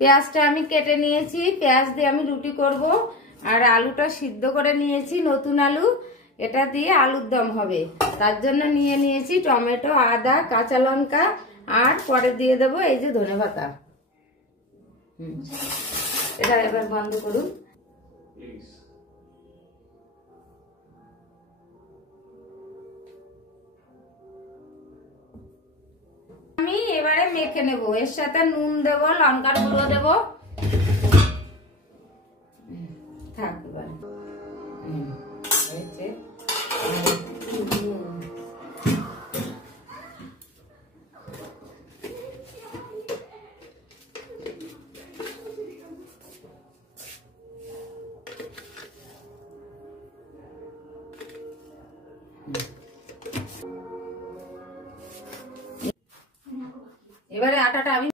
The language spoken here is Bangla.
পেঁয়াজটা আমি কেটে নিয়েছি, পেঁয়াজ দিয়ে আমি রুটি করব। আর আলুটা সিদ্ধ করে নিয়েছি, নতুন আলু, এটা দিয়ে আলুর দম হবে। তার জন্য নিয়ে নিয়েছি টমেটো, আদা, কাঁচা লঙ্কা, আর পরে দিয়ে দেবো এই যে ধনেপাতা। এটা এবার বন্ধ করুন। আমি এবারে মেখে নেব, এর সাথে নুন দেবো, লঙ্কার গুঁড়ো দেবো। থাক এবার হয়েছে। এবারে আটাটা আমি